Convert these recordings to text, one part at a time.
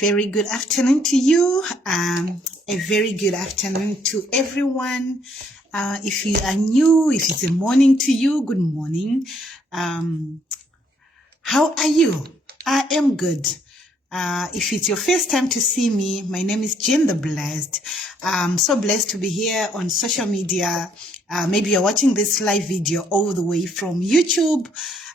Very good afternoon to you. A very good afternoon to everyone. If you are new, if it's a morning to you, good morning. How are you? I am good. If it's your first time to see me, my name is Jane the Blessed. I'm so blessed to be here on social media. Maybe you're watching this live video all the way from YouTube,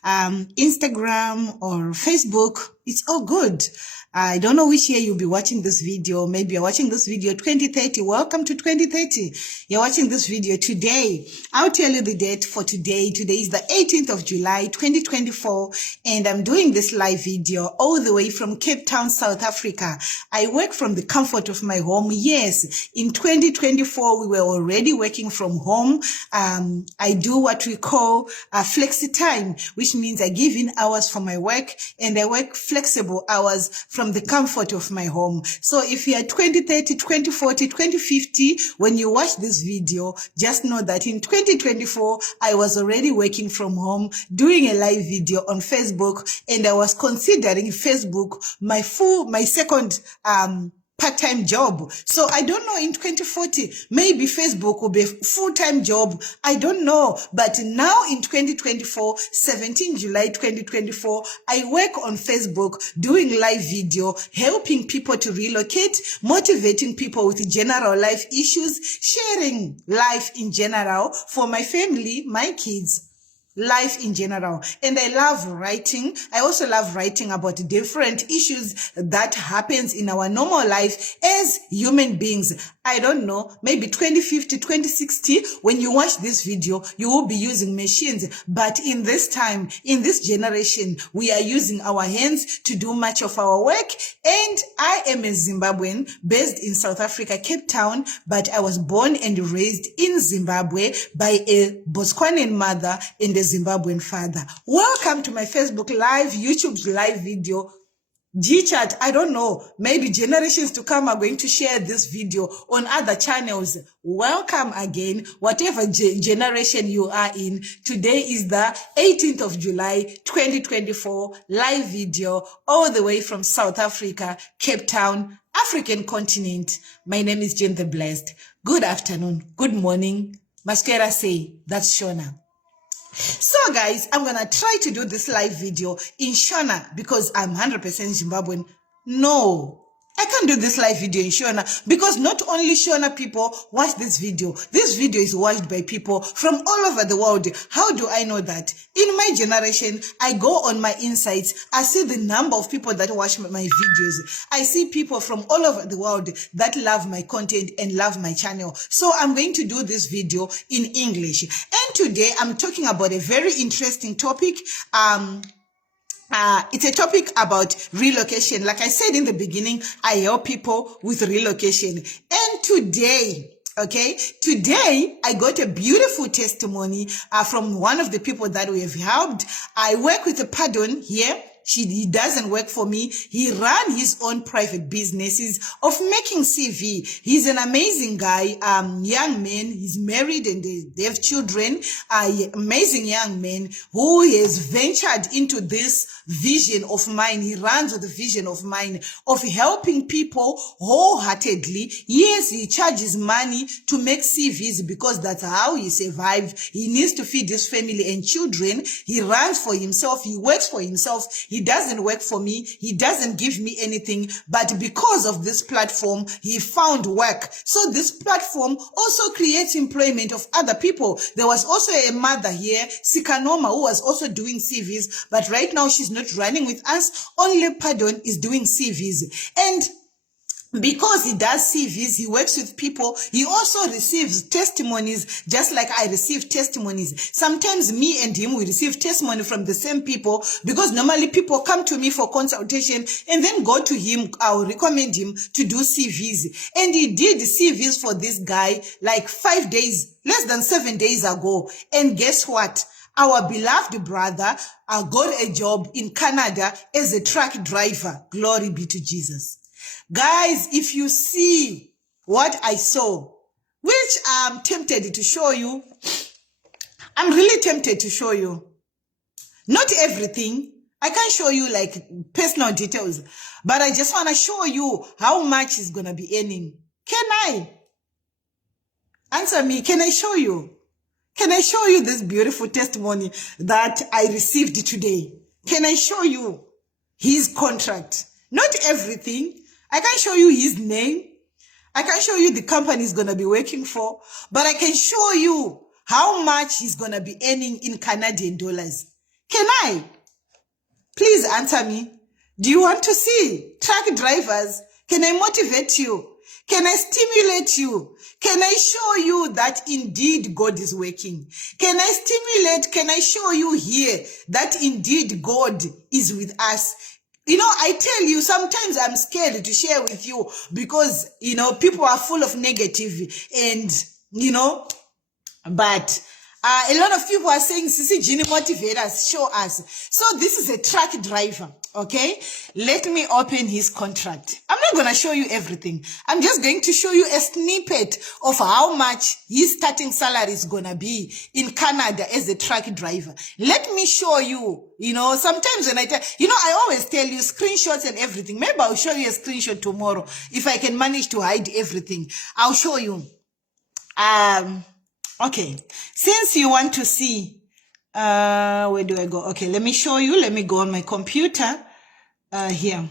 Instagram, or Facebook. It's all good. I don't know which year you'll be watching this video. Maybe you're watching this video 2030. Welcome to 2030. You're watching this video today. I'll tell you the date for today. Today is the 18th of July, 2024. And I'm doing this live video all the way from Cape Town, South Africa. I work from the comfort of my home. Yes, in 2024, we were already working from home. I do what we call flexi time, which means I give in hours for my work and I work flexible hours from the comfort of my home. So if you are 2030, 2040, 2050, when you watch this video, just know that in 2024, I was already working from home, doing a live video on Facebook, and I was considering Facebook my second, part-time job. So I don't know, in 2040, maybe Facebook will be a full-time job. I don't know. But now in 2024, 17 July 2024, I work on Facebook doing live video, helping people to relocate, motivating people with general life issues, sharing life in general for my family, my kids, life in general. And I love writing. I also love writing about different issues that happens in our normal life as human beings. I don't know, maybe 2050, 2060, when you watch this video, you will be using machines. But in this time, in this generation, we are using our hands to do much of our work. And I am a Zimbabwean based in South Africa, Cape Town, but I was born and raised in Zimbabwe by a Botswanan mother and a Zimbabwean father. Welcome to my Facebook live, YouTube's live video. G-Chat, I don't know, maybe generations to come are going to share this video on other channels. Welcome again, whatever generation you are in. Today is the 18th of July, 2024, live video all the way from South Africa, Cape Town, African continent. My name is Jane the Blessed. Good afternoon, good morning. Masquera say, that's Shona. So guys, I'm gonna try to do this live video in Shona because I'm 100% Zimbabwean. No, I can't do this live video in Shona because not only Shona people watch this video is watched by people from all over the world. How do I know that? In my generation, I go on my insights. I see the number of people that watch my videos. I see people from all over the world that love my content and love my channel. So I'm going to do this video in English. And today I'm talking about a very interesting topic. It's a topic about relocation. Like I said in the beginning, I help people with relocation. And today, I got a beautiful testimony from one of the people that we have helped. I work with a pardon here. He doesn't work for me. He ran his own private businesses of making CV. He's an amazing guy, young man. He's married and they have children. Amazing young man who has ventured into this vision of mine. He runs with the vision of mine of helping people wholeheartedly. Yes, he charges money to make CVs because that's how he survives. He needs to feed his family and children. He runs for himself. He works for himself. He doesn't work for me. He doesn't give me anything. But because of this platform, he found work. So this platform also creates employment of other people. There was also a mother here, Sikanoma, who was also doing CVs. But right now, she's not running with us. Only Pardon is doing CVs. And because he does CVs, he works with people, he also receives testimonies, just like I receive testimonies. Sometimes me and him, we receive testimony from the same people, because normally people come to me for consultation and then go to him. I'll recommend him to do CVs. And he did CVs for this guy like 5 days, less than 7 days ago. And guess what? Our beloved brother got a job in Canada as a truck driver. Glory be to Jesus. Guys, if you see what I saw, which I'm tempted to show you, I'm really tempted to show you. Not everything, I can't show you like personal details, but I just want to show you how much he's going to be earning. Can I? Answer me. Can I show you? Can I show you this beautiful testimony that I received today? Can I show you his contract? Not everything. I can show you his name. I can show you the company he's going to be working for, but I can show you how much he's going to be earning in Canadian dollars. Can I? Please answer me. Do you want to see truck drivers? Can I motivate you? Can I stimulate you? Can I show you that indeed God is working? Can I stimulate? Can I show you here that indeed God is with us? You know, I tell you, sometimes I'm scared to share with you because, you know, people are full of negative and, you know, but a lot of people are saying, Sisi Gini, motivate us, show us. So this is a truck driver, okay? Let me open his contract. I'm not going to show you everything. I'm just going to show you a snippet of how much his starting salary is going to be in Canada as a truck driver. Let me show you, you know, sometimes when I tell, you know, I always tell you screenshots and everything. Maybe I'll show you a screenshot tomorrow. If I can manage to hide everything, I'll show you. Okay, since you want to see, where do I go? Okay, let me show you. Let me go on my computer, here.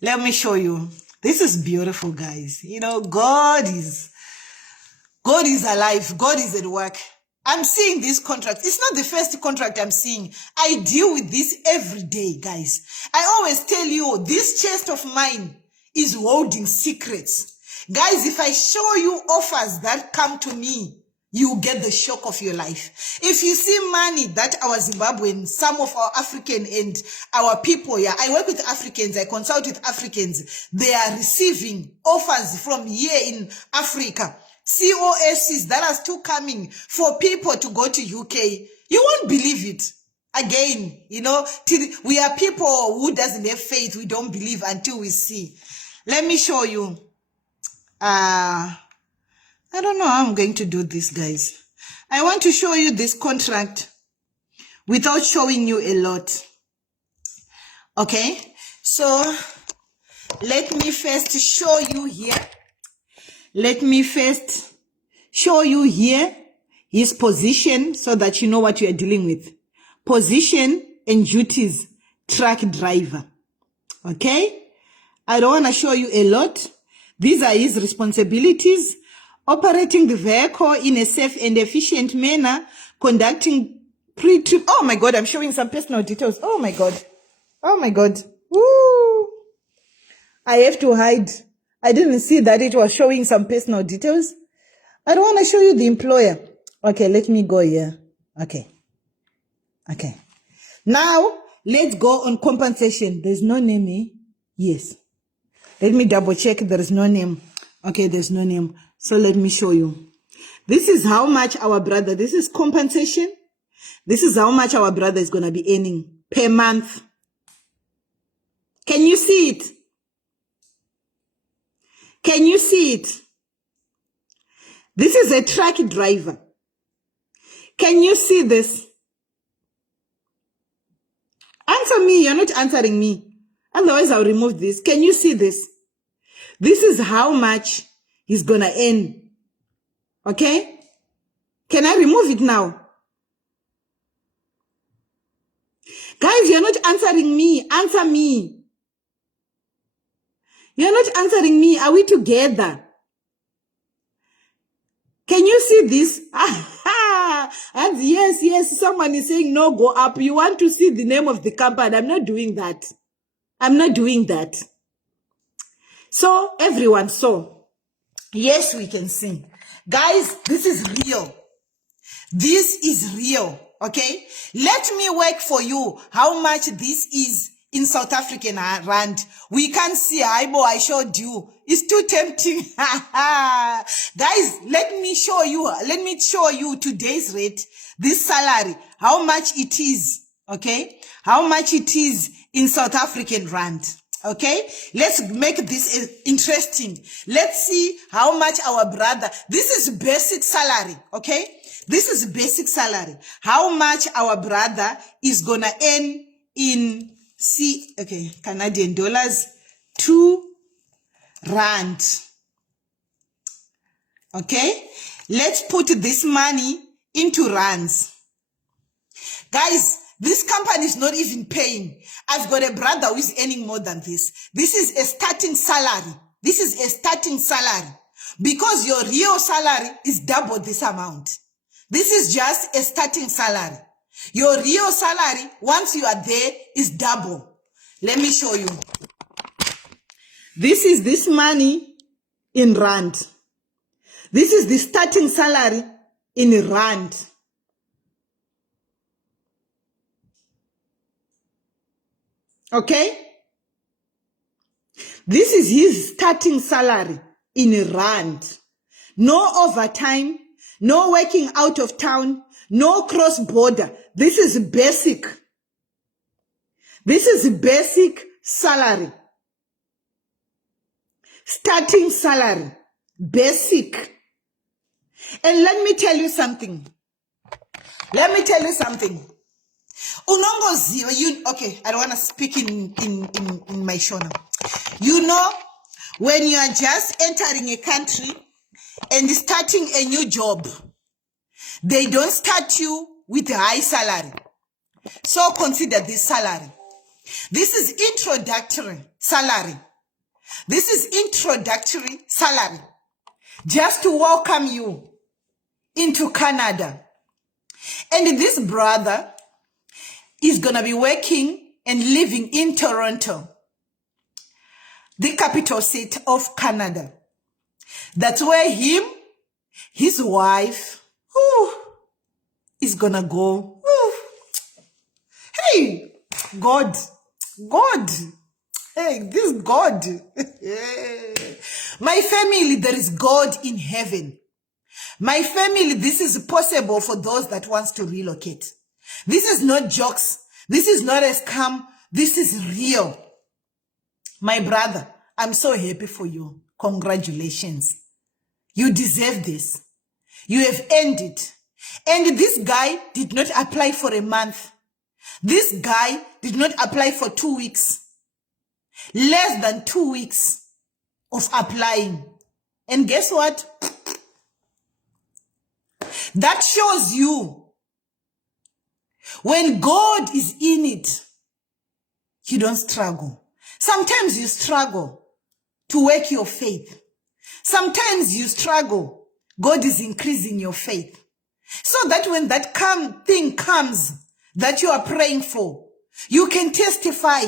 Let me show you. This is beautiful, guys. You know, God is alive. God is at work. I'm seeing this contract. It's not the first contract I'm seeing. I deal with this every day, guys. I always tell you, this chest of mine is holding secrets. Guys, if I show you offers that come to me, you get the shock of your life. If you see money that our Zimbabwean, some of our African and our people, yeah, I work with Africans, I consult with Africans, they are receiving offers from here in Africa. COSs that are still coming for people to go to UK. You won't believe it. Again, you know, we are people who doesn't have faith. We don't believe until we see. Let me show you. I don't know how I'm going to do this, guys. I want to show you this contract without showing you a lot. Okay? So, let me first show you here. Let me first show you here his position so that you know what you are dealing with. Position and duties, truck driver. Okay? I don't want to show you a lot. These are his responsibilities. Operating the vehicle in a safe and efficient manner. Conducting pre-trip. Oh my God, I'm showing some personal details. Oh my God. Oh my God. Woo. I have to hide. I didn't see that it was showing some personal details. I don't want to show you the employer. Okay, let me go here. Okay. Okay. Now, let's go on compensation. There's no name, eh? Yes. Let me double check. There is no name. Okay, there's no name. So let me show you. This is how much our brother, this is compensation. This is how much our brother is going to be earning per month. Can you see it? Can you see it? This is a truck driver. Can you see this? Answer me. You're not answering me. Otherwise, I'll remove this. Can you see this? This is how much he's going to earn. Okay? Can I remove it now? Guys, you're not answering me. Answer me. You're not answering me. Are we together? Can you see this? And yes, someone is saying no, go up. You want to see the name of the company. I'm not doing that. I'm not doing that. So, everyone saw. Yes, we can see. Guys, this is real. This is real. Okay? Let me work for you how much this is in South African rand. We can't see. I showed you. It's too tempting. Guys, let me show you today's rate, this salary, how much it is. Okay? How much it is in South African rand. Okay? Let's make this interesting. Let's see how much our brother, this is basic salary. Okay? This is basic salary. How much our brother is gonna earn in Canadian dollars to rand. Okay, let's put this money into rands. Guys, this company is not even paying. I've got a brother who is earning more than this. This is a starting salary. This is a starting salary. Because your real salary is double this amount. This is just a starting salary. Your real salary, once you are there, is double. Let me show you. This is this money in rand. This is the starting salary in rand. Okay? This is his starting salary in rand. No overtime, no working out of town, no cross-border. This is basic. This is basic salary. Starting salary. Basic. And let me tell you something. Okay, I don't want to speak in my show now. You know, when you are just entering a country and starting a new job, they don't start you with a high salary. So consider this salary. This is introductory salary. This is introductory salary. Just to welcome you into Canada. And this brother is going to be working and living in Toronto, the capital city of Canada. That's where his wife, is going to go. Hey, God. Hey, this God. My family, there is God in heaven. My family, this is possible for those that wants to relocate. This is not jokes. This is not a scam. This is real. My brother, I'm so happy for you. Congratulations. You deserve this. You have earned it. And this guy did not apply for a month. This guy did not apply for 2 weeks. Less than 2 weeks of applying. And guess what? That shows you when God is in it, you don't struggle. Sometimes you struggle to work your faith. Sometimes you struggle. God is increasing your faith. So that when that thing comes that you are praying for, you can testify.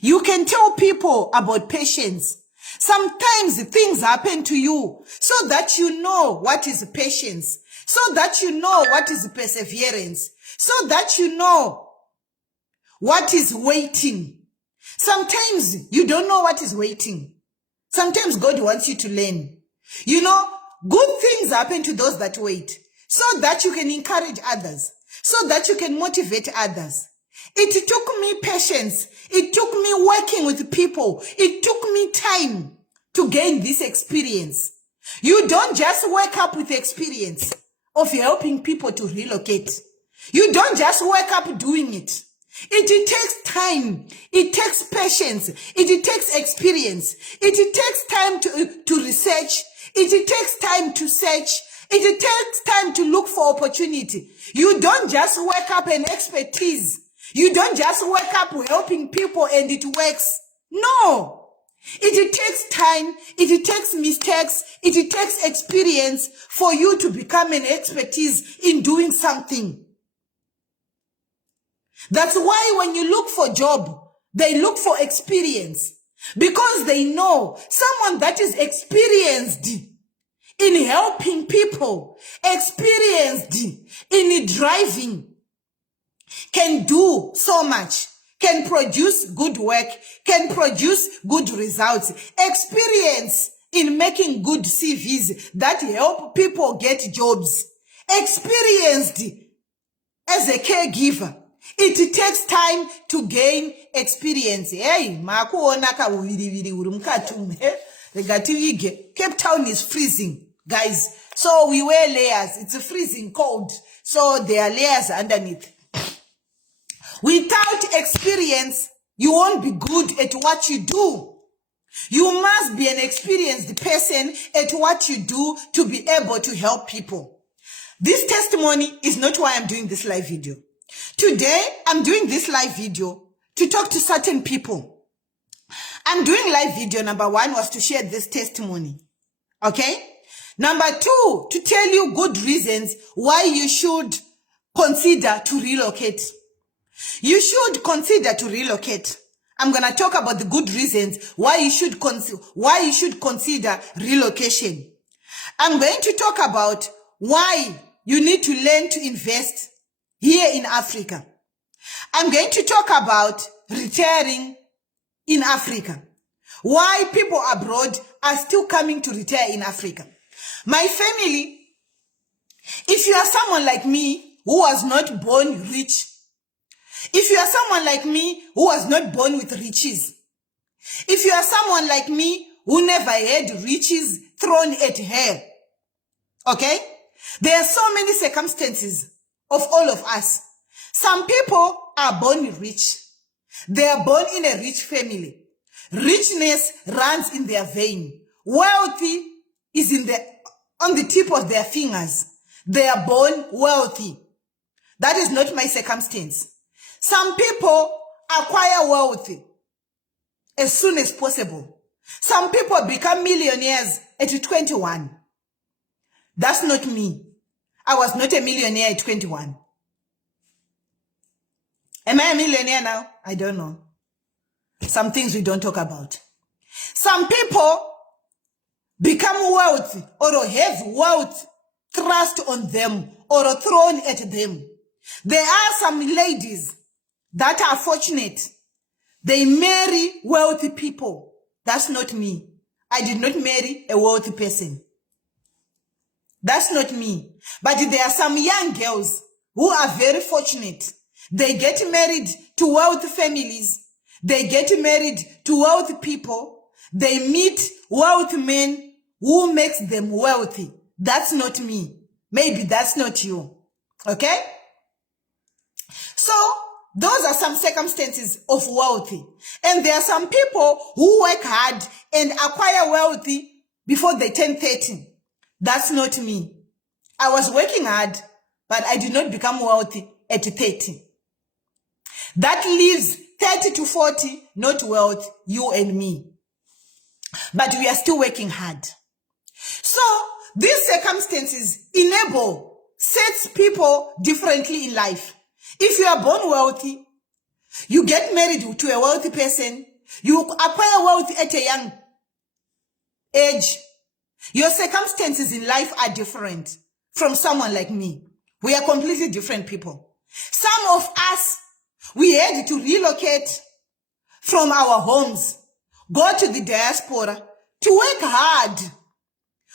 You can tell people about patience. Sometimes things happen to you so that you know what is patience, so that you know what is perseverance, so that you know what is waiting. Sometimes you don't know what is waiting. Sometimes God wants you to learn. You know, good things happen to those that wait, so that you can encourage others, so that you can motivate others. It took me patience. It took me working with people. It took me time to gain this experience. You don't just wake up with the experience of helping people to relocate. You don't just wake up doing it. It takes time. It takes patience. It takes experience. It takes time to research. It takes time to search. It takes time to look for opportunity. You don't just wake up and expertise. You don't just wake up helping people and it works. No. It takes time. It takes mistakes. It takes experience for you to become an expertise in doing something. That's why when you look for a job, they look for experience. Because they know someone that is experienced in helping people, experienced in driving, can do so much, can produce good work, can produce good results, experience in making good CVs that help people get jobs, experienced as a caregiver. It takes time to gain experience. Hey, Cape Town is freezing, guys. So we wear layers. It's a freezing cold. So there are layers underneath. Without experience, you won't be good at what you do. You must be an experienced person at what you do to be able to help people. This testimony is not why I'm doing this live video. Today, I'm doing this live video to talk to certain people. I'm doing live video. Number one was to share this testimony. Okay? Number two, to tell you good reasons why you should consider to relocate. You should consider to relocate. I'm going to talk about the good reasons why you should consider relocation. I'm going to talk about why you need to learn to invest here in Africa. I'm going to talk about retiring in Africa. Why people abroad are still coming to retire in Africa. My family, if you are someone like me who was not born rich, if you are someone like me who was not born with riches, if you are someone like me who never had riches thrown at her, okay? There are so many circumstances of all of us. Some people are born rich. They are born in a rich family. Richness runs in their vein. Wealthy is on the tip of their fingers. They are born wealthy. That is not my circumstance. Some people acquire wealth as soon as possible. Some people become millionaires at 21. That's not me. I was not a millionaire at 21. Am I a millionaire now? I don't know. Some things we don't talk about. Some people become wealthy or have wealth thrust on them or thrown at them. There are some ladies that are fortunate. They marry wealthy people. That's not me. I did not marry a wealthy person. That's not me. But there are some young girls who are very fortunate. They get married to wealthy families. They get married to wealthy people. They meet wealthy men who makes them wealthy. That's not me. Maybe that's not you. Okay? So, those are some circumstances of wealthy. And there are some people who work hard and acquire wealthy before they turn 30. That's not me. I was working hard, but I did not become wealthy at 30. That leaves 30 to 40, not wealth, you and me. But we are still working hard. So, these circumstances sets people differently in life. If you are born wealthy, you get married to a wealthy person, you acquire wealth at a young age, your circumstances in life are different from someone like me. We are completely different people. Some of us, we had to relocate from our homes, go to the diaspora to work hard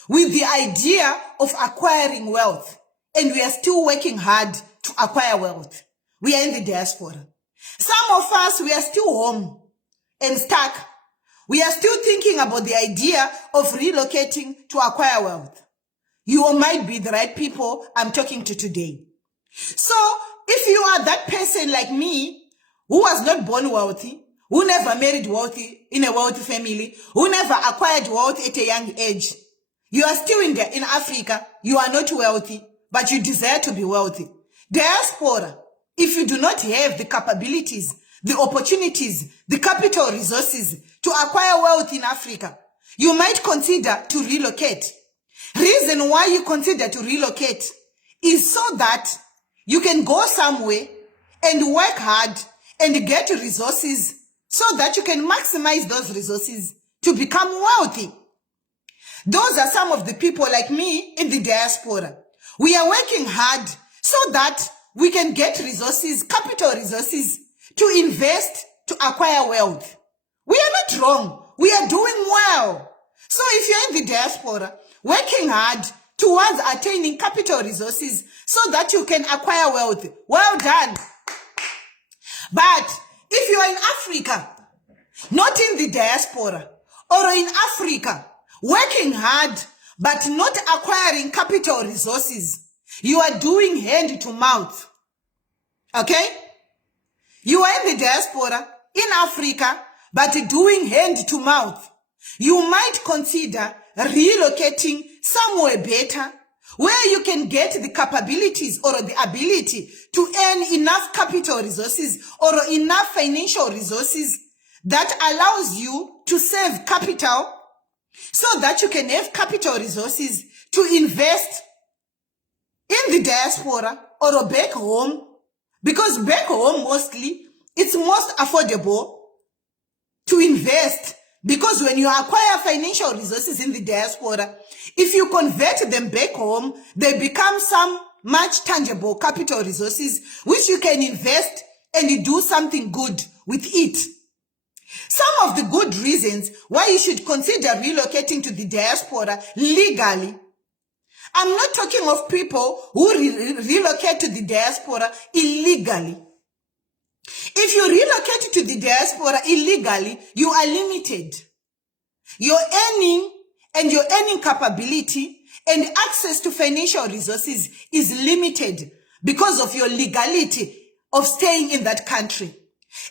with the idea of acquiring wealth. And we are still working hard to acquire wealth. We are in the diaspora. Some of us, we are still home and stuck. We are still thinking about the idea of relocating to acquire wealth. You might be the right people I'm talking to today. So, if you are that person like me, who was not born wealthy, who never married wealthy in a wealthy family, who never acquired wealth at a young age, you are still in Africa, you are not wealthy, but you desire to be wealthy. Diaspora, if you do not have the capabilities, the opportunities, the capital resources to acquire wealth in Africa, you might consider to relocate. Reason why you consider to relocate is so that you can go somewhere and work hard and get resources so that you can maximize those resources to become wealthy. Those are some of the people like me in the diaspora. We are working hard so that we can get resources, capital resources, to invest, to acquire wealth. We are not wrong. We are doing well. So if you're in the diaspora, working hard towards attaining capital resources so that you can acquire wealth, well done. But if you are in Africa, not in the diaspora, or in Africa, working hard but not acquiring capital resources, you are doing hand to mouth. Okay? You are in the diaspora, in Africa, but doing hand to mouth. You might consider relocating somewhere better, where you can get the capabilities or the ability to earn enough capital resources or enough financial resources that allows you to save capital so that you can have capital resources to invest in the diaspora or back home, because back home mostly it's most affordable to invest, because when you acquire financial resources in the diaspora, if you convert them back home, they become some much tangible capital resources which you can invest and do something good with it. Some of the good reasons why you should consider relocating to the diaspora legally. I'm not talking of people who relocate to the diaspora illegally. If you relocate to the diaspora illegally, you are limited. Your earning and your earning capability and access to financial resources is limited because of your legality of staying in that country.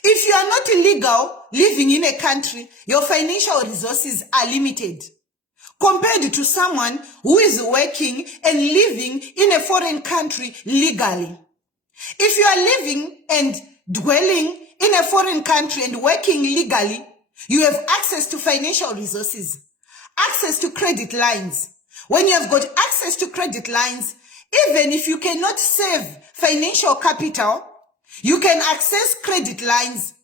If you are not legal living in a country, your financial resources are limited compared to someone who is working and living in a foreign country legally. If you are living and dwelling in a foreign country and working legally, you have access to financial resources, access to credit lines. When you have got access to credit lines, even if you cannot save financial capital, you can access credit lines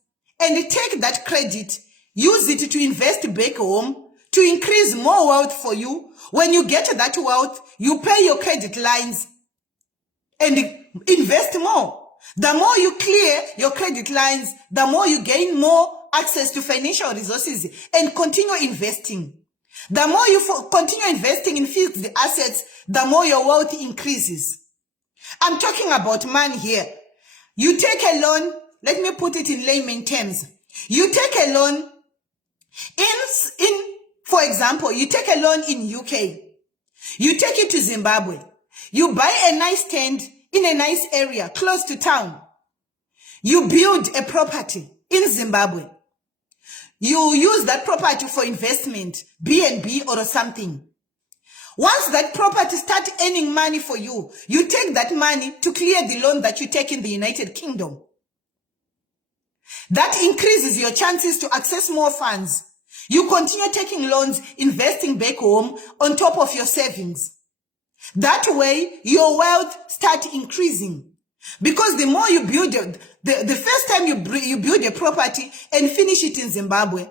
and take that credit, use it to invest back home, to increase more wealth for you. When you get that wealth, you pay your credit lines and invest more. The more you clear your credit lines, the more you gain more access to financial resources and continue investing. The more you continue investing in fixed assets, the more your wealth increases. I'm talking about money here. You take a loan, let me put it in layman terms. You take a loan for example, you take a loan in UK. You take it to Zimbabwe. You buy a nice tent in a nice area close to town. You build a property in Zimbabwe. You use that property for investment, B&B or something. Once that property starts earning money for you, you take that money to clear the loan that you take in the United Kingdom. That increases your chances to access more funds. You continue taking loans, investing back home on top of your savings. That way, your wealth starts increasing. Because the more you build, the first time you build a property and finish it in Zimbabwe,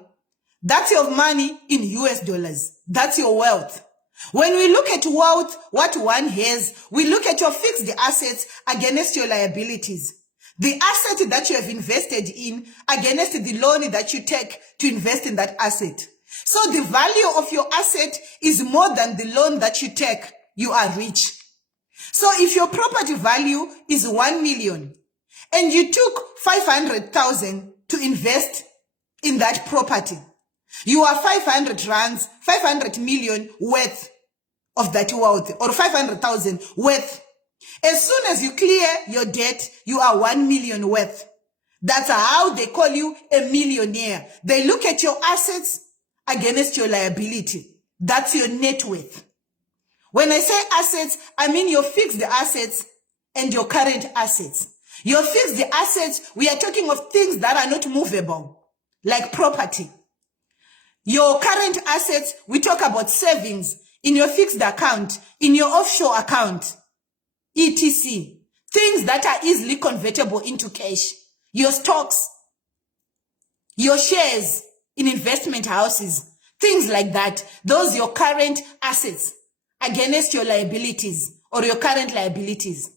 that's your money in US dollars. That's your wealth. When we look at wealth, what one has, we look at your fixed assets against your liabilities. The asset that you have invested in against the loan that you take to invest in that asset. So the value of your asset is more than the loan that you take. You are rich. So if your property value is 1 million and you took 500,000 to invest in that property, you are 500 rands, 500 million worth of that wealth, or 500,000 worth. As soon as you clear your debt, you are 1 million worth. That's how they call you a millionaire. They look at your assets against your liability. That's your net worth. When I say assets, I mean your fixed assets and your current assets. Your fixed assets, we are talking of things that are not movable, like property. Your current assets, we talk about savings in your fixed account, in your offshore account, etc. Things that are easily convertible into cash. Your stocks, your shares in investment houses, things like that. Those are your current assets against your liabilities or your current liabilities.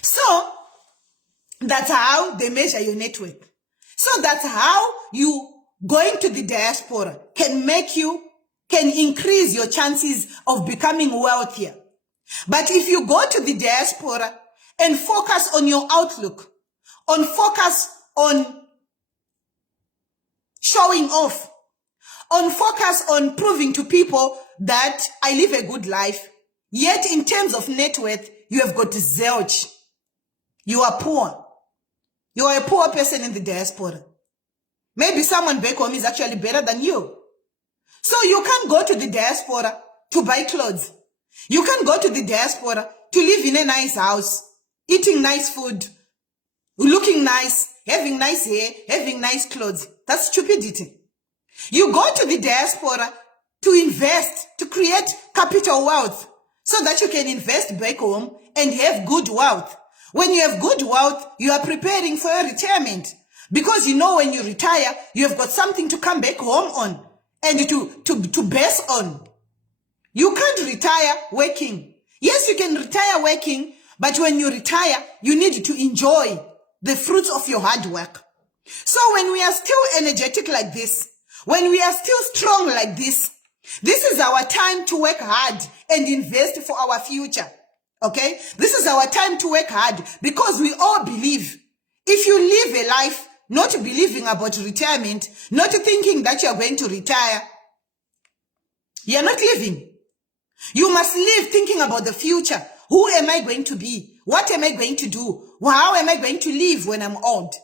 So that's how they measure your net worth. So that's how you going to the diaspora can increase your chances of becoming wealthier. But if you go to the diaspora and focus on your outlook, focus on showing off, focus on proving to people that I live a good life, yet in terms of net worth, you have got zilch. You are poor. You are a poor person in the diaspora. Maybe someone back home is actually better than you. So you can't go to the diaspora to buy clothes. You can't go to the diaspora to live in a nice house, eating nice food, looking nice, having nice hair, having nice clothes. That's stupidity. You go to the diaspora to invest, to create capital wealth so that you can invest back home and have good wealth. When you have good wealth, you are preparing for your retirement because you know when you retire, you have got something to come back home on and to base on. You can't retire working. Yes, you can retire working, but when you retire, you need to enjoy the fruits of your hard work. So when we are still energetic like this, when we are still strong like this is our time to work hard and invest for our future. Okay? This is our time to work hard because we all believe if you live a life not believing about retirement, not thinking that you are going to retire, you are not living. You must live thinking about the future. Who am I going to be? What am I going to do? How am I going to live when I'm old?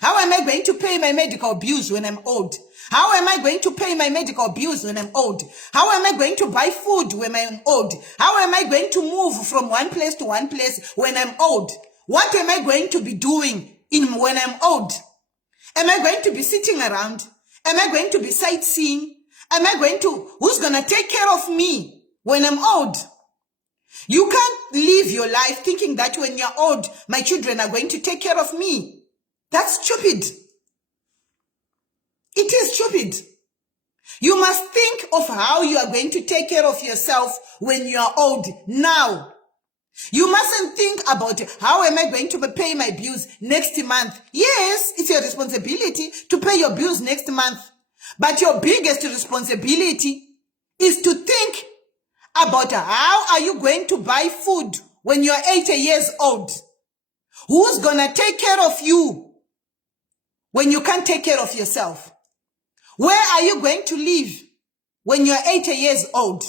How am I going to pay my medical bills when I'm old? How am I going to pay my medical bills when I'm old? How am I going to buy food when I'm old? How am I going to move from one place to one place when I'm old? What am I going to be doing when I'm old? Am I going to be sitting around? Am I going to be sightseeing? Who's going to take care of me when I'm old? You can't live your life thinking that when you're old, my children are going to take care of me. That's stupid. It is stupid. You must think of how you are going to take care of yourself when you are old now. You mustn't think about how am I going to pay my bills next month. Yes, it's your responsibility to pay your bills next month. But your biggest responsibility is to think about how are you going to buy food when you're 80 years old. Who's going to take care of you when you can't take care of yourself? Where are you going to live when you're 80 years old?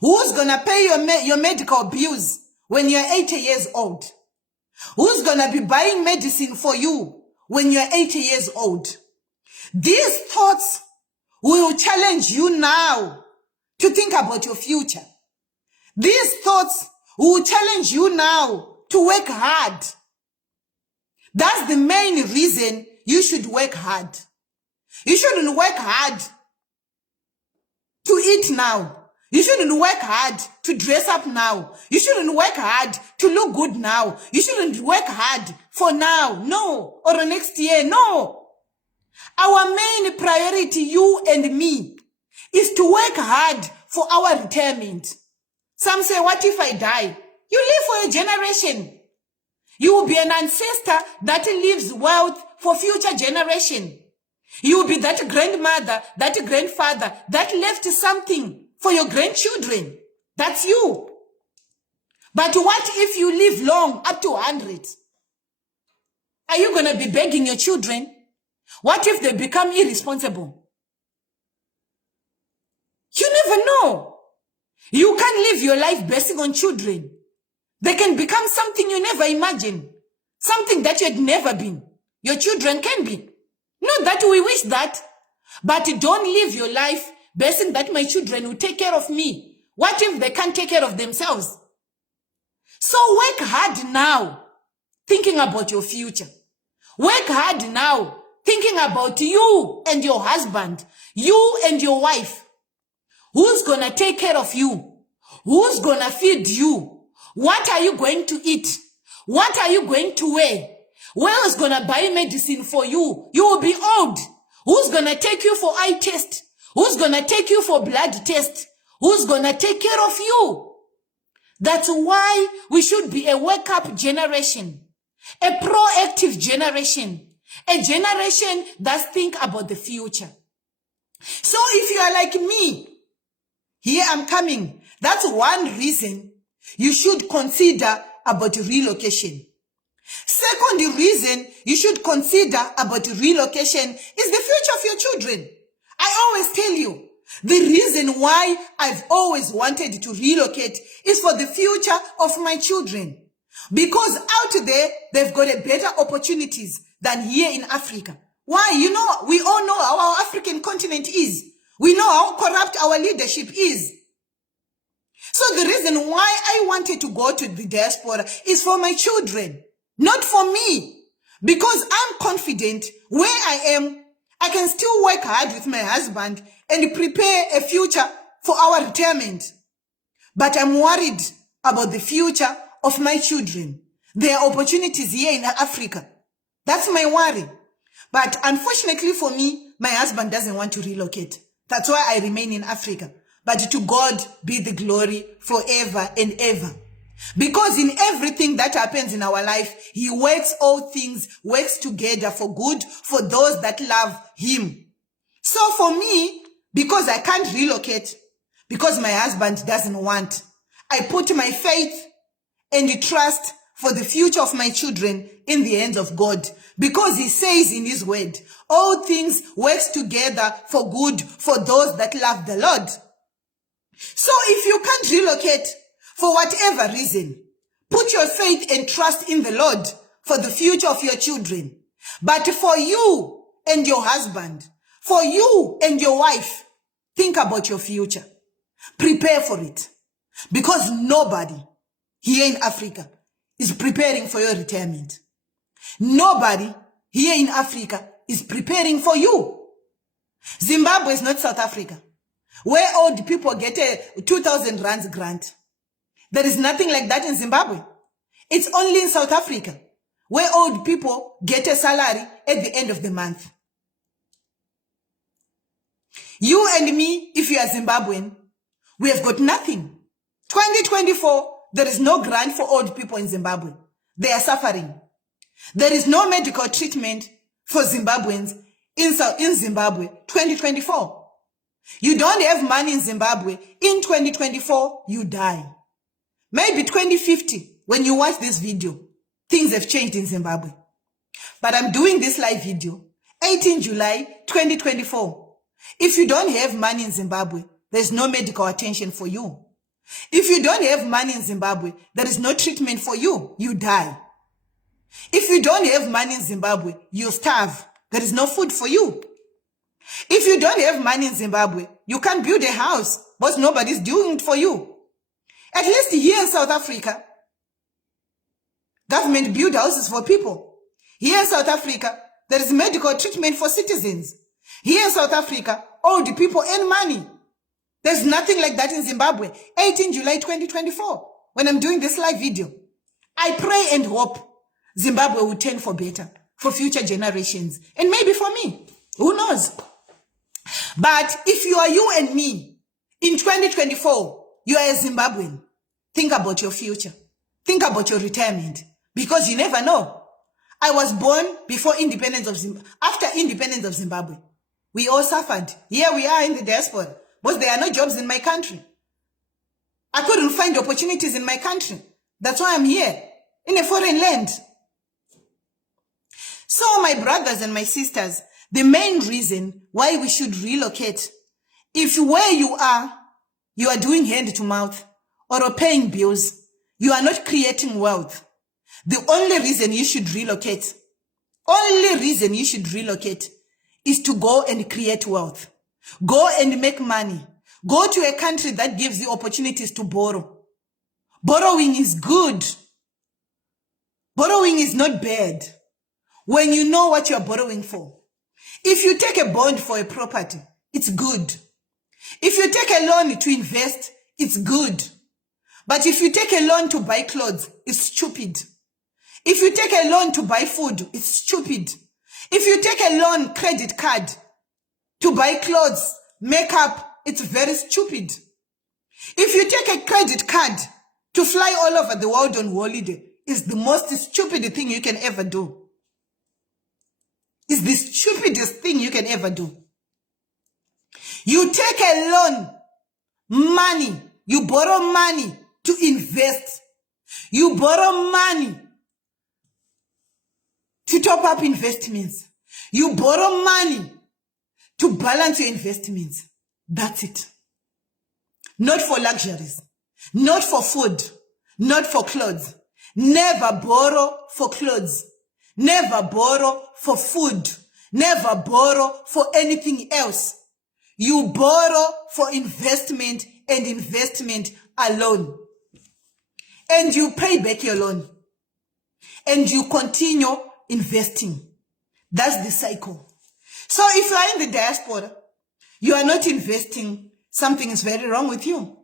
Who's going to pay your medical bills when you're 80 years old? Who's going to be buying medicine for you when you're 80 years old? These thoughts will challenge you now to think about your future. These thoughts will challenge you now to work hard. That's the main reason you should work hard. You shouldn't work hard to eat now. You shouldn't work hard to dress up now. You shouldn't work hard to look good now. You shouldn't work hard for now, no, or next year, no. Our main priority, you and me, is to work hard for our retirement. Some say, what if I die? You live for a generation. You will be an ancestor that leaves wealth for future generation. You will be that grandmother, that grandfather that left something for your grandchildren. That's you. But what if you live long, up to 100? Are you going to be begging your children? What if they become irresponsible? You never know. You can't live your life basing on children. They can become something you never imagined. Something that you had never been. Your children can be. Not that we wish that. But don't live your life basing that my children will take care of me. What if they can't take care of themselves? So work hard now, thinking about your future. Work hard now, thinking about you and your husband, you and your wife. Who's gonna take care of you? Who's gonna feed you? What are you going to eat? What are you going to wear? Where is gonna buy medicine for you? You will be old. Who's gonna take you for eye test? Who's gonna take you for blood test? Who's gonna take care of you? That's why we should be a wake-up generation, a proactive generation, a generation that think about the future. So if you are like me, here I'm coming. That's one reason you should consider about relocation. Second reason you should consider about relocation is the future of your children. I always tell you, the reason why I've always wanted to relocate is for the future of my children. Because out there, they've got a better opportunities than here in Africa. Why? You know, we all know how our African continent is. We know how corrupt our leadership is. So the reason why I wanted to go to the diaspora is for my children, not for me. Because I'm confident where I am, I can still work hard with my husband and prepare a future for our retirement. But I'm worried about the future of my children. There are opportunities here in Africa. That's my worry. But unfortunately for me, my husband doesn't want to relocate. That's why I remain in Africa. But to God be the glory forever and ever. Because in everything that happens in our life, he works all things, works together for good for those that love him. So for me, because I can't relocate, because my husband doesn't want, I put my faith and trust for the future of my children in the hands of God. Because he says in his word, all things work together for good for those that love the Lord. So if you can't relocate for whatever reason, put your faith and trust in the Lord for the future of your children. But for you and your husband, for you and your wife, think about your future. Prepare for it. Because nobody here in Africa is preparing for your retirement. Nobody here in Africa is preparing for you. Zimbabwe is not South Africa, where old people get a 2,000 rands grant. There is nothing like that in Zimbabwe. It's only in South Africa, where old people get a salary at the end of the month. You and me, if you are Zimbabwean, we have got nothing. 2024, there is no grant for old people in Zimbabwe. They are suffering. There is no medical treatment for Zimbabweans in Zimbabwe 2024. You don't have money in Zimbabwe. In 2024, you die. Maybe 2050, when you watch this video, things have changed in Zimbabwe. But I'm doing this live video, 18 July 2024. If you don't have money in Zimbabwe, there's no medical attention for you. If you don't have money in Zimbabwe, there is no treatment for you. You die. If you don't have money in Zimbabwe, you starve. There is no food for you. If you don't have money in Zimbabwe, you can't build a house, but nobody's doing it for you. At least here in South Africa, government build houses for people. Here in South Africa, there is medical treatment for citizens. Here in South Africa, old people earn money. There's nothing like that in Zimbabwe. 18 July 2024, when I'm doing this live video. I pray and hope Zimbabwe will turn for better for future generations. And maybe for me. Who knows? But if you are you and me, in 2024, you are a Zimbabwean. Think about your future. Think about your retirement. Because you never know. I was born before independence of Zimbabwe. After independence of Zimbabwe, we all suffered. Here we are in the diaspora. But there are no jobs in my country. I couldn't find opportunities in my country. That's why I'm here, in a foreign land. So my brothers and my sisters, the main reason why we should relocate, if where you are doing hand to mouth or are paying bills, you are not creating wealth. The only reason you should relocate, is to go and create wealth. Go and make money. Go to a country that gives you opportunities to borrow. Borrowing is good. Borrowing is not bad when you know what you're borrowing for. If you take a bond for a property, it's good. If you take a loan to invest, it's good. But if you take a loan to buy clothes, it's stupid. If you take a loan to buy food, it's stupid. If you take a loan credit card to buy clothes, makeup, it's very stupid. If you take a credit card to fly all over the world on holiday, it's the most stupid thing you can ever do. It's the stupidest thing you can ever do. You take a loan, money, you borrow money to invest. You borrow money to top up investments. You borrow money to balance your investments. That's it. Not for luxuries, not for food, not for clothes. Never borrow for clothes. Never borrow for food. Never borrow for anything else. You borrow for investment and investment alone. And you pay back your loan. And you continue investing. That's the cycle. So if you are in the diaspora, you are not investing, something is very wrong with you.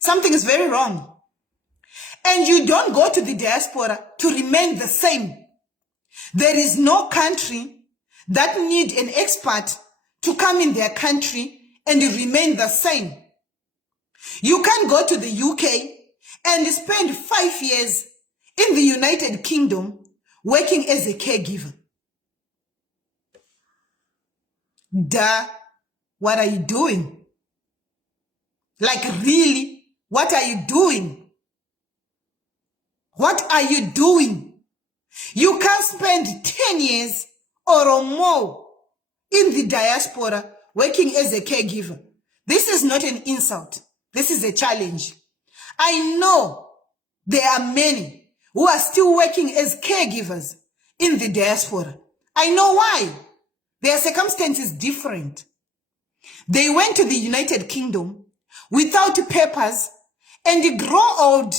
Something is very wrong. And you don't go to the diaspora to remain the same. There is no country that need an expat to come in their country and remain the same. You can't go to the UK and spend 5 years in the United Kingdom working as a caregiver. Duh, what are you doing? Like really, what are you doing? What are you doing? You can't spend 10 years or more in the diaspora working as a caregiver. This is not an insult. This is a challenge. I know there are many who are still working as caregivers in the diaspora. I know why. Their circumstances different. They went to the United Kingdom without papers and grow old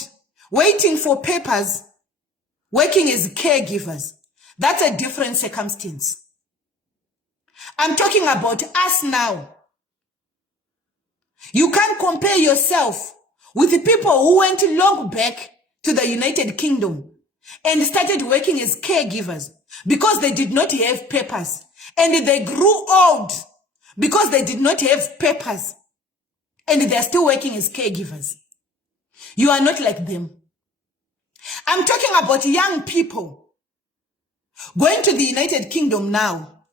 waiting for papers, working as caregivers. That's a different circumstance. I'm talking about us now. You can't compare yourself with the people who went long back to the United Kingdom and started working as caregivers because they did not have papers. And they grew old because they did not have papers. And they're still working as caregivers. You are not like them. I'm talking about young people going to the United Kingdom now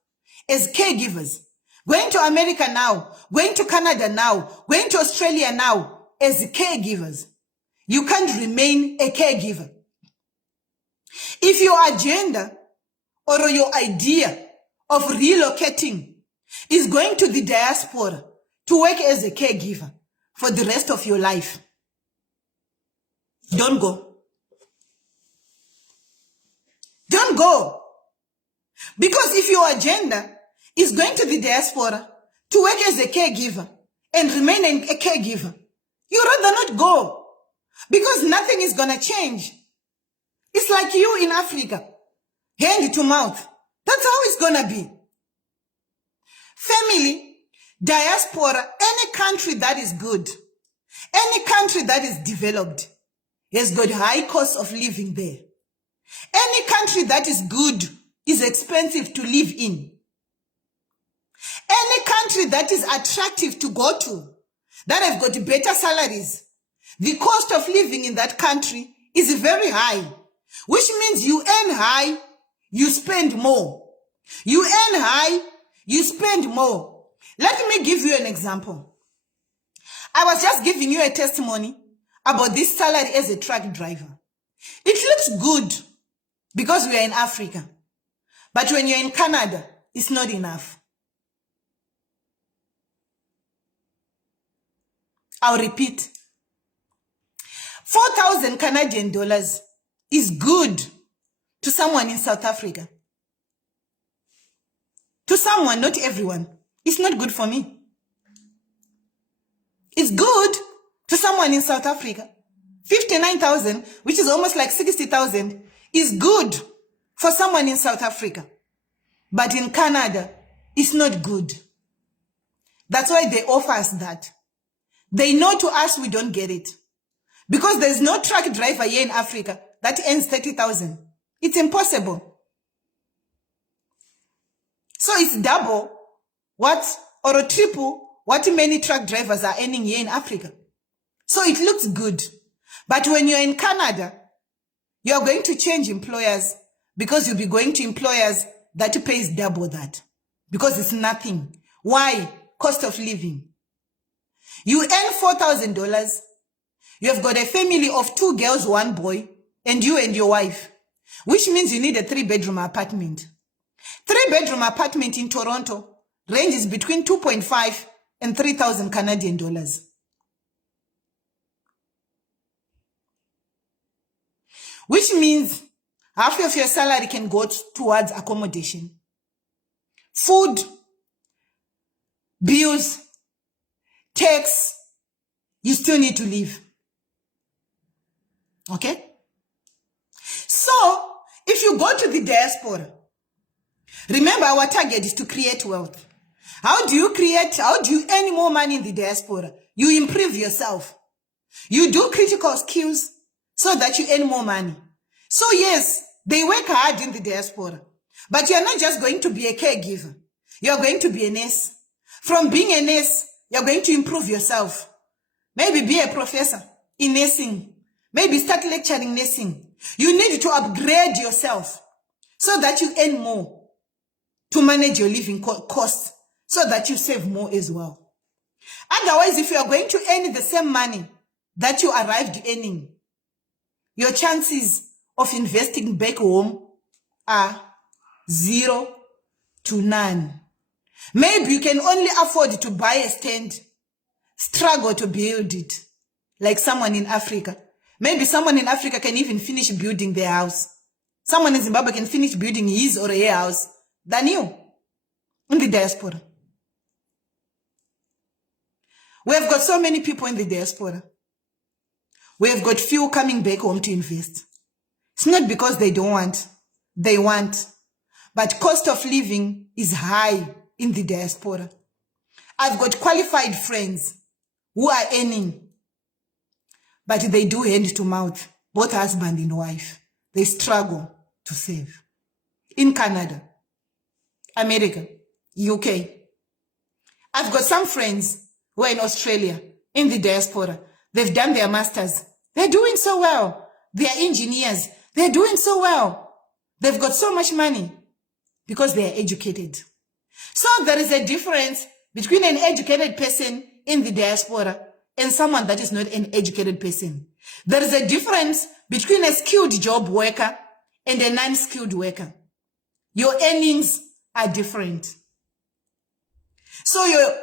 as caregivers, going to America now, going to Canada now, going to Australia now as caregivers. You can't remain a caregiver. If your agenda or your idea of relocating is going to the diaspora to work as a caregiver for the rest of your life, don't go. Don't go. Because if your agenda is going to the diaspora to work as a caregiver and remain a caregiver, you rather not go. Because nothing is going to change. It's like you in Africa, hand to mouth. That's how it's going to be. Family, diaspora, any country that is good, any country that is developed, has got high cost of living there. Any country that is good is expensive to live in. Any country that is attractive to go to, that have got better salaries, the cost of living in that country is very high, which means you earn high, you spend more. You earn high, you spend more. Let me give you an example. I was just giving you a testimony about this salary as a truck driver. It looks good because we are in Africa. But when you're in Canada, it's not enough. I'll repeat. 4,000 Canadian dollars is good to someone in South Africa. To someone, not everyone. It's not good for me. It's good to someone in South Africa. 59,000, which is almost like 60,000, is good for someone in South Africa. But in Canada, it's not good. That's why they offer us that. They know to us we don't get it. Because there's no truck driver here in Africa that earns 30,000. It's impossible. So it's double what, or a triple, what many truck drivers are earning here in Africa. So it looks good. But when you're in Canada, you're going to change employers because you'll be going to employers that pays double that. Because it's nothing. Why? Cost of living. You earn $4,000. You have got a family of 2 girls, 1 boy, and you and your wife, which means you need a 3-bedroom apartment. 3-bedroom apartment in Toronto ranges between 2.5 and 3,000 Canadian dollars. which means half of your salary can go towards accommodation, food, bills, tax. You still need to live. Okay? So, if you go to the diaspora, remember our target is to create wealth. How do you earn more money in the diaspora? You improve yourself. You do critical skills so that you earn more money. So yes, they work hard in the diaspora, but you're not just going to be a caregiver. You're going to be a nurse. From being a nurse, you're going to improve yourself. Maybe be a professor in nursing. Maybe start lecturing nursing. You need to upgrade yourself so that you earn more to manage your living costs, so that you save more as well. Otherwise, if you are going to earn the same money that you arrived earning, your chances of investing back home are 0 to none. Maybe you can only afford to buy a stand, struggle to build it, like someone in Africa. Maybe someone in Africa can even finish building their house. Someone in Zimbabwe can finish building his or her house than you in the diaspora. We have got so many people in the diaspora. We have got few coming back home to invest. It's not because they don't want, they want. But cost of living is high in the diaspora. I've got qualified friends who are earning, but they do hand to mouth, both husband and wife. They struggle to save. In Canada, America, UK. I've got some friends who are in Australia, in the diaspora. They've done their masters. They're doing so well. They are engineers. They're doing so well. They've got so much money because they are educated. So there is a difference between an educated person in the diaspora and someone that is not an educated person. There is a difference between a skilled job worker and a non-skilled worker. Your earnings are different. So I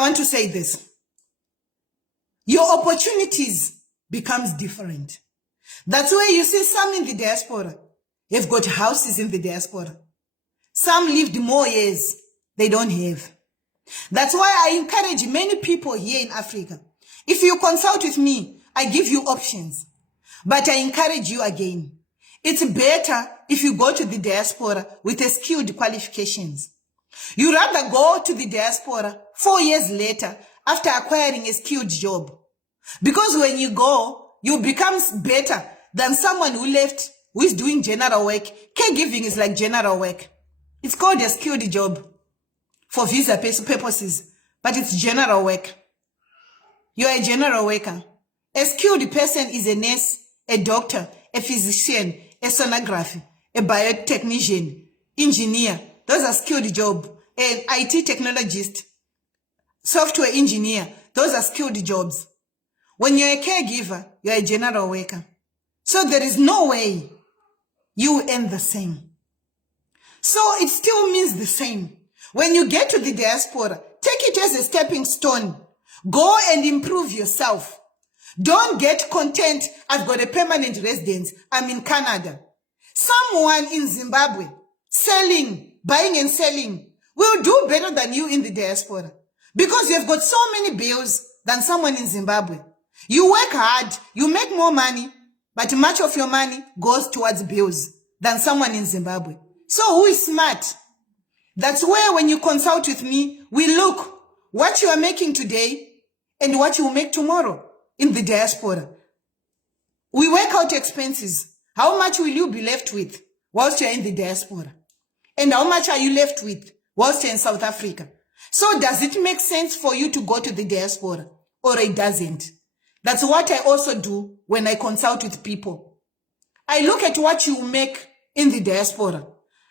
want to say this. Your opportunities becomes different. That's why you see some in the diaspora have got houses in the diaspora. Some lived more years they don't have. That's why I encourage many people here in Africa. If you consult with me, I give you options. But I encourage you again. It's better if you go to the diaspora with a skilled qualifications. You rather go to the diaspora 4 years later after acquiring a skilled job. Because when you go, you become better than someone who left, who is doing general work. Caregiving is like general work. It's called a skilled job for visa purposes, but it's general work. You are a general worker. A skilled person is a nurse, a doctor, a physician, a sonographer, a biotechnician, engineer. Those are skilled jobs. An IT technologist, software engineer. Those are skilled jobs. When you're a caregiver, you're a general worker. So there is no way you earn the same. So it still means the same. When you get to the diaspora, take it as a stepping stone. Go and improve yourself. Don't get content, I've got a permanent residence, I'm in Canada. Someone in Zimbabwe, buying and selling, will do better than you in the diaspora. Because you've got so many bills than someone in Zimbabwe. You work hard, you make more money, but much of your money goes towards bills than someone in Zimbabwe. So who is smart? That's where when you consult with me, we look what you are making today and what you will make tomorrow in the diaspora. We work out expenses. How much will you be left with whilst you're in the diaspora? And how much are you left with whilst you're in South Africa? So does it make sense for you to go to the diaspora or it doesn't? That's what I also do when I consult with people. I look at what you make in the diaspora.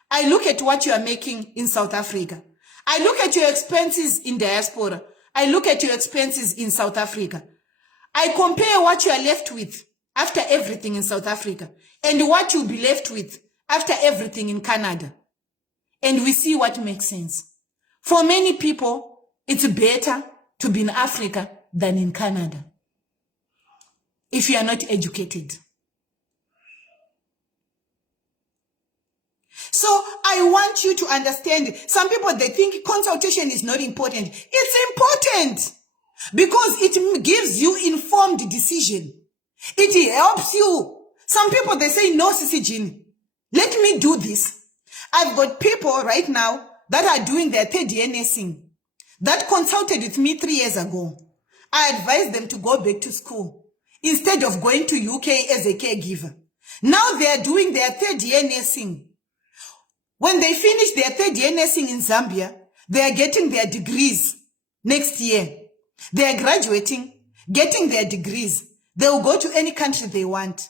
I look at what you are making in South Africa. I look at your expenses in diaspora. I look at your expenses in South Africa. I compare what you are left with after everything in South Africa and what you'll be left with after everything in Canada. And we see what makes sense. For many people, it's better to be in Africa than in Canada if you are not educated. So I want you to understand, some people, they think consultation is not important. It's important because it gives you informed decision. It helps you. Some people, they say, no, Sissy Jean, let me do this. I've got people right now that are doing their third year nursing that consulted with me 3 years ago. I advised them to go back to school instead of going to UK as a caregiver. Now they are doing their third year nursing. When they finish their third year nursing in Zambia, they are getting their degrees next year. They are graduating, getting their degrees. They will go to any country they want.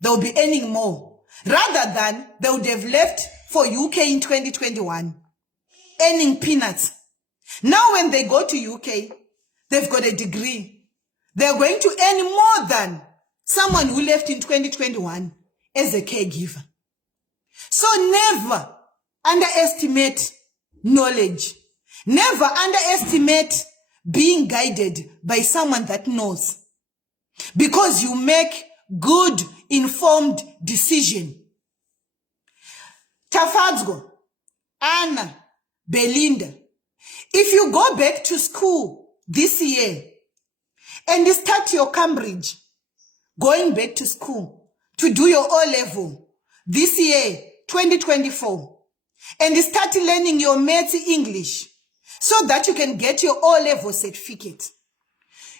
They will be earning more. Rather than they would have left for UK in 2021, earning peanuts. Now when they go to UK, they've got a degree. They're going to earn more than someone who left in 2021 as a caregiver. So never underestimate knowledge. Never underestimate being guided by someone that knows. Because you make good, informed decision. Tafadzgo, Anna, Belinda, if you go back to school this year and start your Cambridge, going back to school to do your O-level this year, 2024, and start learning your maths English so that you can get your O-level certificate.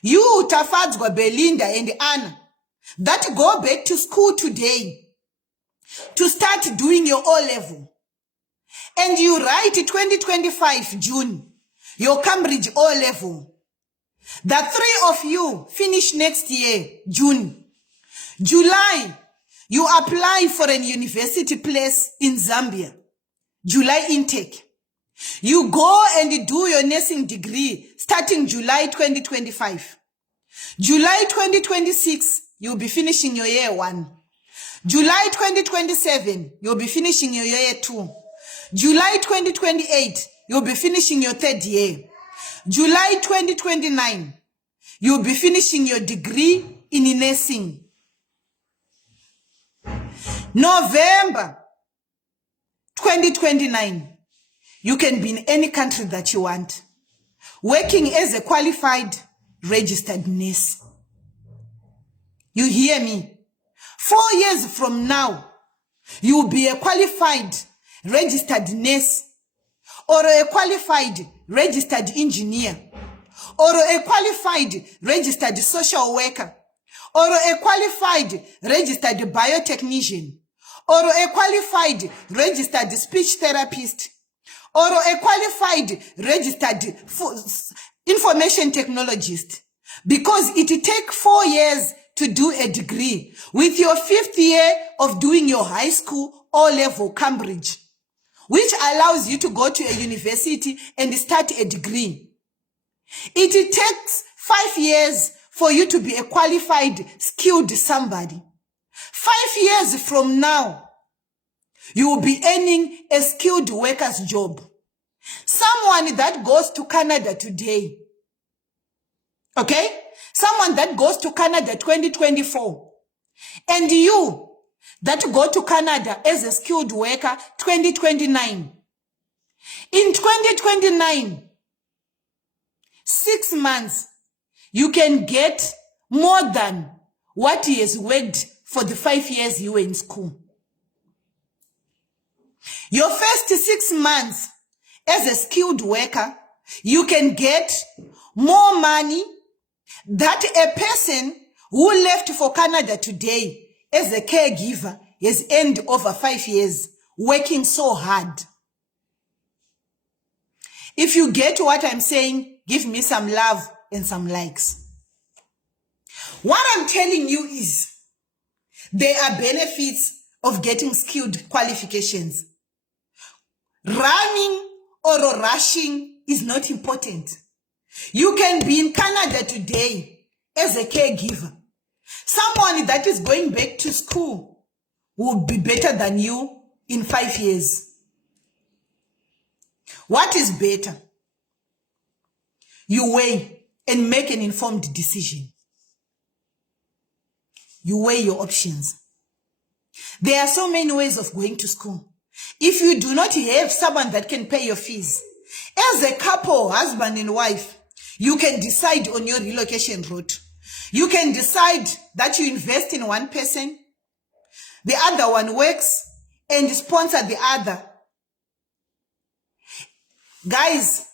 You, Tafadzwa, Belinda, and Anna, that go back to school today to start doing your O-level, and you write 2025 June, your Cambridge O-level, the 3 of you finish next year, June. July, you apply for a university place in Zambia. July intake. You go and do your nursing degree starting July 2025. July 2026, you'll be finishing your year 1. July 2027, you'll be finishing your year 2. July 2028, you'll be finishing your 3rd year. July 2029, you'll be finishing your degree in nursing. November 2029, you can be in any country that you want, working as a qualified registered nurse. You hear me? 4 years from now, you will be a qualified registered nurse, or a qualified registered engineer, or a qualified registered social worker, or a qualified registered biotechnician, or a qualified registered speech therapist, or a qualified registered information technologist, because it takes 4 years to do a degree with your 5th year of doing your high school O-level Cambridge, which allows you to go to a university and start a degree. It takes 5 years for you to be a qualified, skilled somebody. 5 years from now, you will be earning a skilled worker's job. Someone that goes to Canada today, okay? Someone that goes to Canada 2024, and you that go to Canada as a skilled worker 2029. In 2029, 6 months, you can get more than what he has worked for the 5 years you were in school. Your first 6 months as a skilled worker, you can get more money that a person who left for Canada today as a caregiver has earned over 5 years working so hard. If you get what I'm saying, give me some love and some likes. What I'm telling you is there are benefits of getting skilled qualifications. Running or rushing is not important. You can be in Canada today as a caregiver. Someone that is going back to school will be better than you in 5 years. What is better? You weigh and make an informed decision. You weigh your options. There are so many ways of going to school. If you do not have someone that can pay your fees, as a couple, husband and wife, you can decide on your relocation route. You can decide that you invest in one person, the other one works, and sponsor the other. Guys,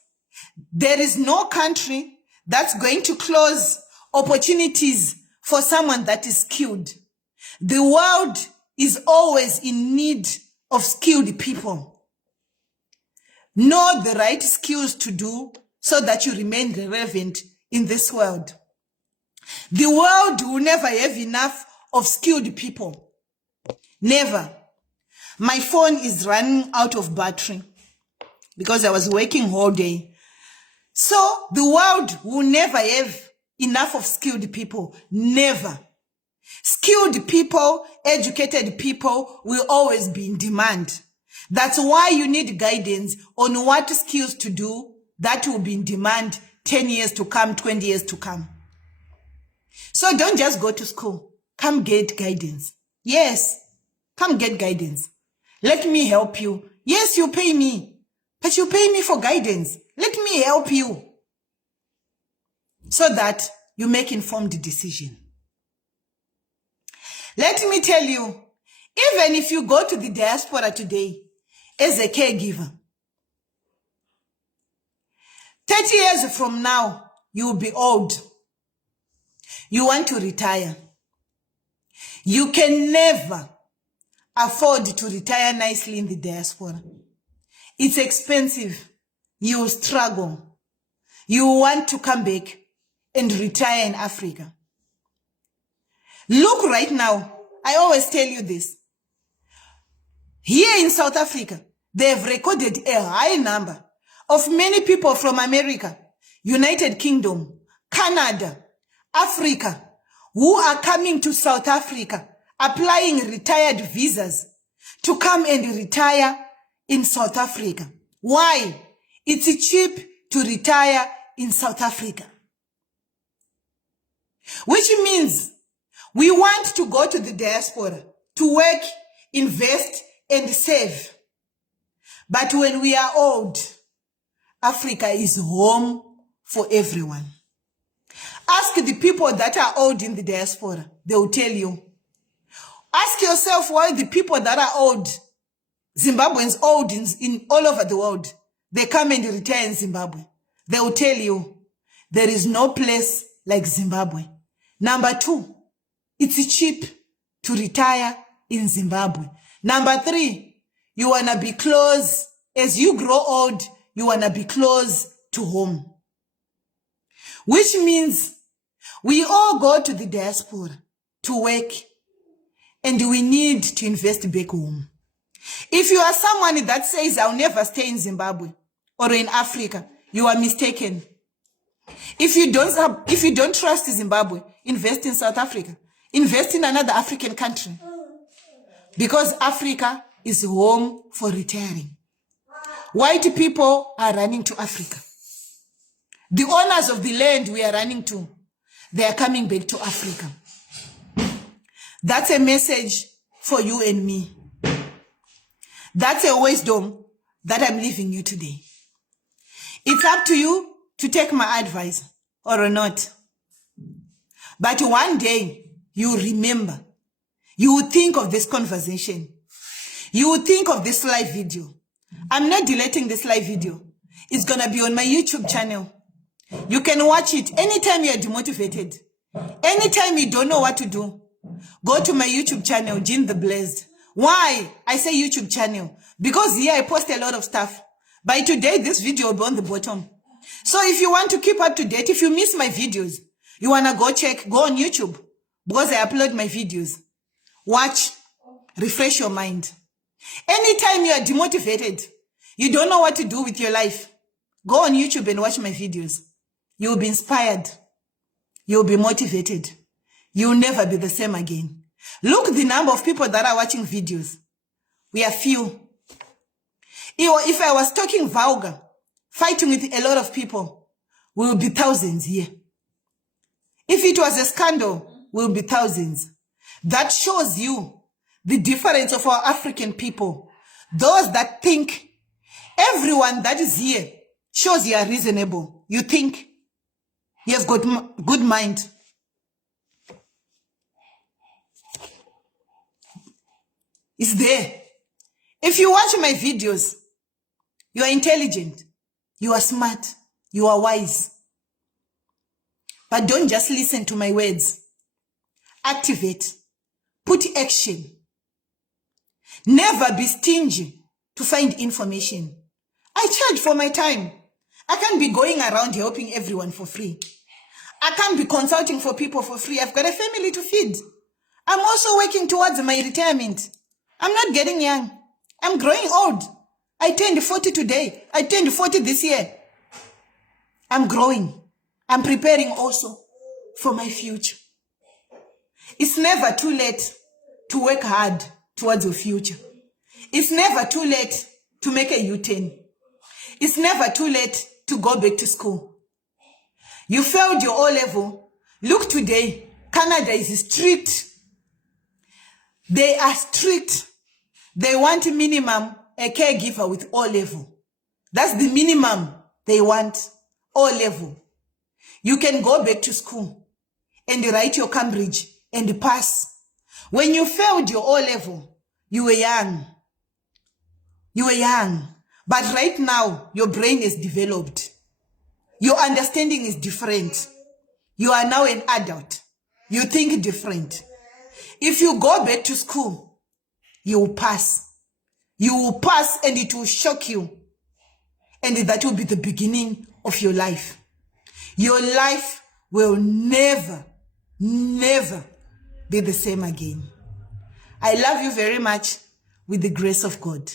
there is no country that's going to close opportunities for someone that is skilled. The world is always in need of skilled people. Know the right skills to do so that you remain relevant in this world. The world will never have enough of skilled people. Never. My phone is running out of battery because I was working all day. So the world will never have enough of skilled people. Never. Skilled people, educated people will always be in demand. That's why you need guidance on what skills to do that will be in demand 10 years to come, 20 years to come. So don't just go to school. Come get guidance. Yes, come get guidance. Let me help you. Yes, you pay me, but you pay me for guidance. Let me help you so that you make informed decision. Let me tell you, even if you go to the diaspora today as a caregiver, 30 years from now, you will be old. You want to retire. You can never afford to retire nicely in the diaspora. It's expensive. You will struggle. You want to come back and retire in Africa. Look right now. I always tell you this. Here in South Africa, they have recorded a high number of many people from America, United Kingdom, Canada, Africa, who are coming to South Africa, applying retired visas to come and retire in South Africa. Why? It's cheap to retire in South Africa. Which means we want to go to the diaspora to work, invest, and save. But when we are old, Africa is home for everyone. Ask the people that are old in the diaspora. They will tell you. Ask yourself why the people that are old, Zimbabweans old in all over the world, they come and retire in Zimbabwe. They will tell you there is no place like Zimbabwe. Number two, it's cheap to retire in Zimbabwe. Number three, you want to be close. As you grow old, you want to be close to home. Which means we all go to the diaspora to work and we need to invest back home. If you are someone that says, I'll never stay in Zimbabwe or in Africa, you are mistaken. If you don't trust Zimbabwe, invest in South Africa. Invest in another African country. Because Africa is home for retiring. White people are running to Africa. The owners of the land we are running to, they are coming back to Africa. That's a message for you and me. That's a wisdom that I'm leaving you today. It's up to you to take my advice or not. But one day, you remember. You will think of this conversation. You will think of this live video. I'm not deleting this live video. It's going to be on my YouTube channel. You can watch it anytime you're demotivated. Anytime you don't know what to do. Go to my YouTube channel, Jean the Blessed. Why? I say YouTube channel. Because here I post a lot of stuff. By today, this video will be on the bottom. So if you want to keep up to date, if you miss my videos, you want to go on YouTube. Because I upload my videos. Watch. Refresh your mind. Anytime you are demotivated, you don't know what to do with your life, go on YouTube and watch my videos. You'll be inspired. You'll be motivated. You'll never be the same again. Look the number of people that are watching videos. We are few. If I was talking vulgar, fighting with a lot of people, we will be thousands here. If it was a scandal, we'll be thousands. That shows you the difference of our African people. Those that think everyone that is here shows you are reasonable. You think you have got good mind. It's there. If you watch my videos, you are intelligent, you are smart, you are wise. But don't just listen to my words. Activate. Put action. Never be stingy to find information. I charge for my time. I can't be going around helping everyone for free. I can't be consulting for people for free. I've got a family to feed. I'm also working towards my retirement. I'm not getting young. I'm growing old. I turned 40 today. I turned 40 this year. I'm growing. I'm preparing also for my future. It's never too late to work hard towards your future. It's never too late to make a U-turn. It's never too late to go back to school. You failed your O-level. Look today, Canada is strict. They are strict. They want minimum a caregiver with O-level. That's the minimum they want, O-level. You can go back to school and write your Cambridge and pass. When you failed your O-level, you were young. You were young. But right now, your brain is developed. Your understanding is different. You are now an adult. You think different. If you go back to school, you will pass. You will pass and it will shock you. And that will be the beginning of your life. Your life will never, never be the same again. I love you very much with the grace of God.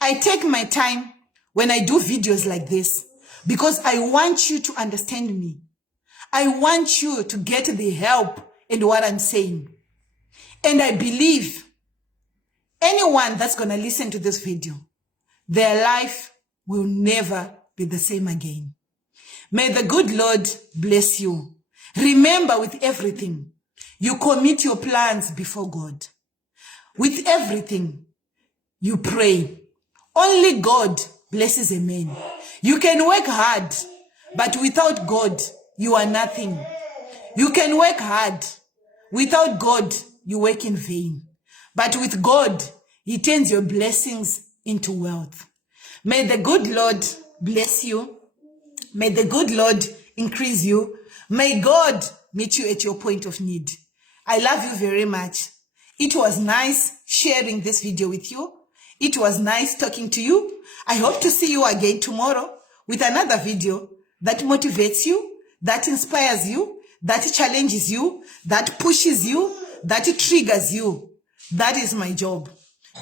I take my time when I do videos like this because I want you to understand me. I want you to get the help in what I'm saying. And I believe anyone that's going to listen to this video, their life will never be the same again. May the good Lord bless you. Remember, with everything, you commit your plans before God. With everything, you pray. Only God blesses a man. You can work hard, but without God, you are nothing. You can work hard. Without God, you work in vain. But with God, He turns your blessings into wealth. May the good Lord bless you. May the good Lord increase you. May God meet you at your point of need. I love you very much. It was nice sharing this video with you. It was nice talking to you. I hope to see you again tomorrow with another video that motivates you, that inspires you, that challenges you, that pushes you, that triggers you. That is my job.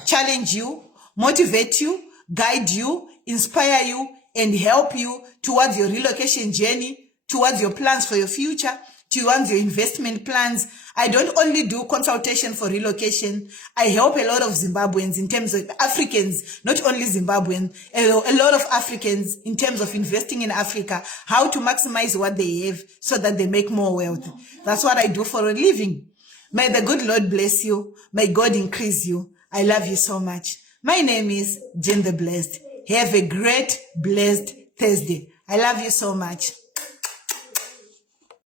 Challenge you, motivate you, guide you, inspire you, and help you towards your relocation journey, towards your plans for your future, towards your investment plans. I don't only do consultation for relocation. I help a lot of Zimbabweans in terms of Africans, not only Zimbabwean, a lot of Africans in terms of investing in Africa, how to maximize what they have so that they make more wealth. That's what I do for a living. May the good Lord bless you. May God increase you. I love you so much. My name is Jane the Blessed. Have a great, blessed Thursday. I love you so much.